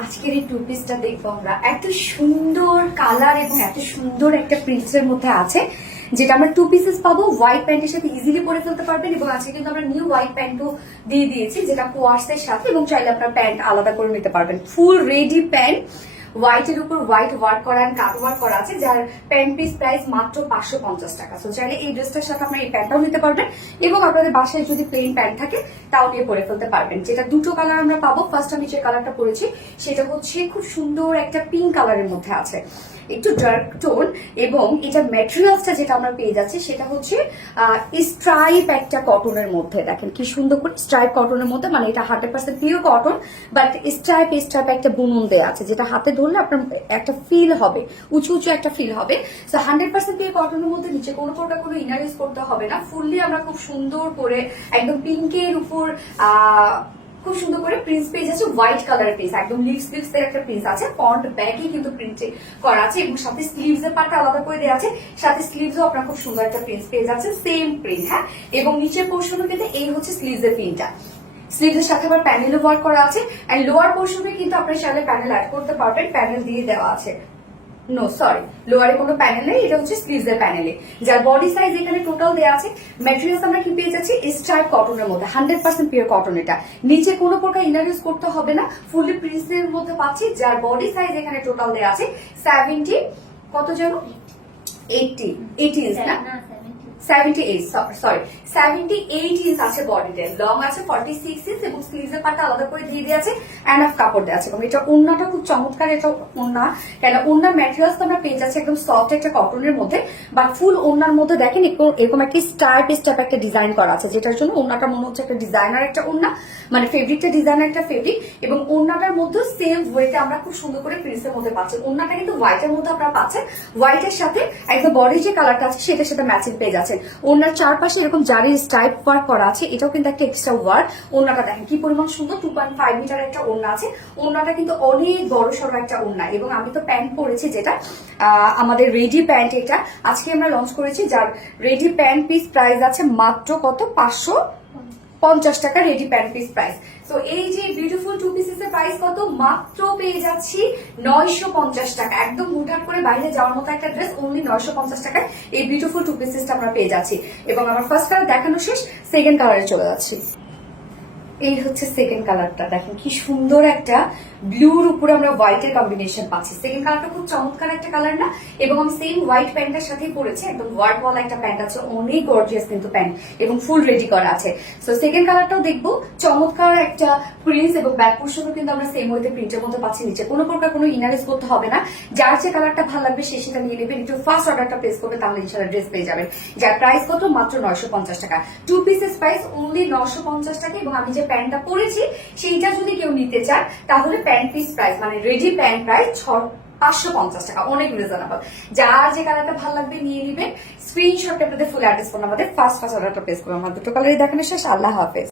আজকের এই টু পিসটা দেখবো আমরা, এত সুন্দর কালার এবং এত সুন্দর একটা প্রিন্টের মধ্যে আছে, যেটা আমরা টু পিসেস পাবো। হোয়াইট প্যান্টের সাথে ইজিলি পরে ফেলতে পারবেন এবং আজকে কিন্তু আমরা নিউ হোয়াইট প্যান্টও দিয়ে দিয়েছি, যেটা কোয়ার্সের সাথে, এবং চাইলে আপনার প্যান্ট আলাদা করে নিতে পারবেন। ফুল রেডি প্যান্ট, হোয়াইটের উপর হোয়াইট ওয়ার্ক করা এন্ড কাট ওয়ার্ক করা আছে, যার প্যান্ট পিস প্রাইস মাত্র 550 টাকা। সো চাইলে এই ড্রেসটার সাথে আপনার এই প্যান্টটাও নিতে পারবেন এবং আপনাদের বাসায় যদি প্লেন প্যান্ট থাকে তাও নিয়ে পরে ফেলতে পারবেন। যেটা দুটো কালার আমরা পাবো। ফার্স্ট আমি যে কালারটা পরেছি সেটা হচ্ছে খুব সুন্দর একটা পিঙ্ক কালারের মধ্যে আছে, একটু ডার্ক টোন, এবং এটা ম্যাটেরিয়ালসটা যেটা আমরা পেয়ে যাচ্ছি সেটা হচ্ছে স্ট্রাইপ একটা কটনের মধ্যে। দেখেন কি সুন্দর করে স্ট্রাইপ কটনের মধ্যে, মানে এটা 100% pure cotton, but stripe stripe একটা বুনন দেওয়া আছে, যেটা হাতে ধরলে আপনার একটা ফিল হবে, উঁচু উঁচু একটা ফিল হবে। সো 100% পিওর কটনের মধ্যে নিচে কোনো প্রকার কোনো ইনার ইউজ করতে হবে না। ফুললি আমরা খুব সুন্দর করে একদম পিঙ্কের উপর খুব সুন্দর করে প্রিন্স পেজ আছে, হোয়াইট কালারের পিস, একদম লিভস লিভস এর একটা প্রিন্স আছে, ফন্ট ব্যাগে কিন্তু প্রিন্ট করা আছে এবং সাথে স্লিভস এর পার্টটা আলাদা করে দেওয়া আছে, সাথে স্লিভসও আপনার খুব সুন্দর একটা প্রিন্স পেজ আছে, সেম প্রিন্ট। হ্যাঁ, এবং নিচের পোর্শনও কিন্তু এই হচ্ছে স্লিভস এর প্রিন্টটা। স্লিভসের সাথে আবার প্যানেলও ওয়ার্ক করা আছে, এন্ড লোয়ার পোর্শনে কিন্তু আপনার চাইলে প্যানেল অ্যাড করতে পারবেন, প্যানেল দিয়ে দেওয়া আছে। নো সরি, লোয়ারে কোনো প্যানেল নেই, এটা হচ্ছে স্লিভস এর প্যানেলে, যার বডি সাইজ এখানে টোটাল দেওয়া আছে। ম্যাটেরিয়ালস আমরা কি পেয়ে যাচ্ছি স্ট্রাইপ কটনের মধ্যে, 100% পিওর কটন। এটা নিচে কোনো প্রকার ইনার ইউজ করতে হবে না, ফুললি প্রিন্সের মধ্যে পাচ্ছি, যার বডি সাইজ এখানে টোটাল দেওয়া আছে 70 কত যেন 80 ইঞ্চ না 78, সরি 78 ইঞ্চ আছে বডিতে, লং আছে 46 ইঞ্চ এবং স্লিভসের পার্টটা আলাদা করে দিয়ে দিয়ে আছে, এনাফ কাপড় দেওয়া আছে। এবং এটা ওড়নাটা খুব চমৎকার, এটা ওড়না, কেন ওড়নার ম্যাটেরিয়ালস তো আমরা পেয়ে যাচ্ছি একদম সফট একটা কটনের মধ্যে, বাট ফুল ওড়নার মধ্যে দেখেন এরকম একটা স্টাইপ একটা ডিজাইন করা আছে, যেটার জন্য ওড়নাটা মনে হচ্ছে একটা ডিজাইনার একটা ওড়না, মানে ফেব্রিকটা ডিজাইনার একটা ফেব্রিক, এবং ওড়নাটার মধ্যে সেম ওয়েতে আমরা খুব সুন্দর করে প্রিন্সের মধ্যে পাচ্ছি। ওড়নাটা কিন্তু হোয়াইটের মধ্যে আপনারা পাচ্ছেন, হোয়াইটের সাথে একদম বডির যে কালারটা আছে সেটার সাথে ম্যাচিং পেয়ে যাচ্ছেন। ওনার চারপাশে এরকম জারির স্ট্রাইপ ওয়ার্ক করা আছে, এটাও কিন্তু একটা এক্সট্রা ওয়ার্ক। ওনাটা দেখেন কি পরিমাণ সুন্দর, 2.5 মিটার একটা ওড়না আছে। ওড়নাটা কিন্তু অনেক বড় সড়ো একটা ওড়না, এবং আমি তো প্যান্ট পরেছি, যেটা আমাদের রেডি প্যান্ট, এটা আজকে আমরা লঞ্চ করেছি, যার রেডি প্যান্ট পিস প্রাইস আছে মাত্র কত 550 টাকা রেডি প্যান্ট পিস প্রাইস। তো এই যে বিউটিফুল টু পিসেস এর প্রাইস কত, মাত্র পেয়ে যাচ্ছি 950 টাকা। একদম হুটহাট করে বাইরে যাওয়ার মতো একটা ড্রেস, অনলি 950 টাকায় এই বিউটিফুল টু পিসেসটা আমরা পেয়ে যাচ্ছি। এবং আমার ফার্স্ট কালার দেখানো শেষ, সেকেন্ড কালারে চলে যাচ্ছি। এই হচ্ছে সেকেন্ড কালারটা, দেখেন কি সুন্দর একটা ব্লুর উপরে আমরা হোয়াইটের কম্বিনেশন পাচ্ছি। সেকেন্ড কালারটা খুব চমৎকার একটা কালার না, এবং আমি সেম হোয়াইট প্যান্টের সাথেই পরেছি, একদম ওয়ার্ক ওয়ালা একটা প্যান্ট আছে, অনেক গর্জিয়াস কিন্তু প্যান্ট, এবং ফুল রেডি করা আছে। সো সেকেন্ড কালারটাও দেখবো, চমৎকার একটা প্রিন্স, এবং ব্যাক পোর্শনও কিন্তু আমরা সেম ওয়েতে প্রিন্টের মধ্যে পাচ্ছি, নিচে কোনো প্রকার কোনো ইনারেস করতে হবে না। যার যে কালারটা ভালো লাগবে সে সেটা নিয়ে নেবেন, একটু ফার্স্ট অর্ডারটা প্লেস করবে, তাহলে ইনশাআল্লাহ ড্রেস পেয়ে যাবেন। যার প্রাইস কত, মাত্র 950 টাকা। টু পিসেস প্রাইস অনলি 950 টাকা, এবং আমি যে প্যান্টটা পরেছি সেইটা যদি কেউ নিতে চান তাহলে প্যান্ট পিস প্রাইস, মানে রেডি প্যান্ট প্রাইস 550 টাকা, অনেক রিজনেবল। যার যে কালারটা ভালো লাগবে নিয়ে নিবেন, স্ক্রিনশট আপনাদের ফুল অ্যাড্রেস ফোন আমাদের ফার্স্ট অর্ডারটা প্লেস করবেন। আমার দুটো কালারই দেখানো শেষ। আল্লাহ হাফেজ।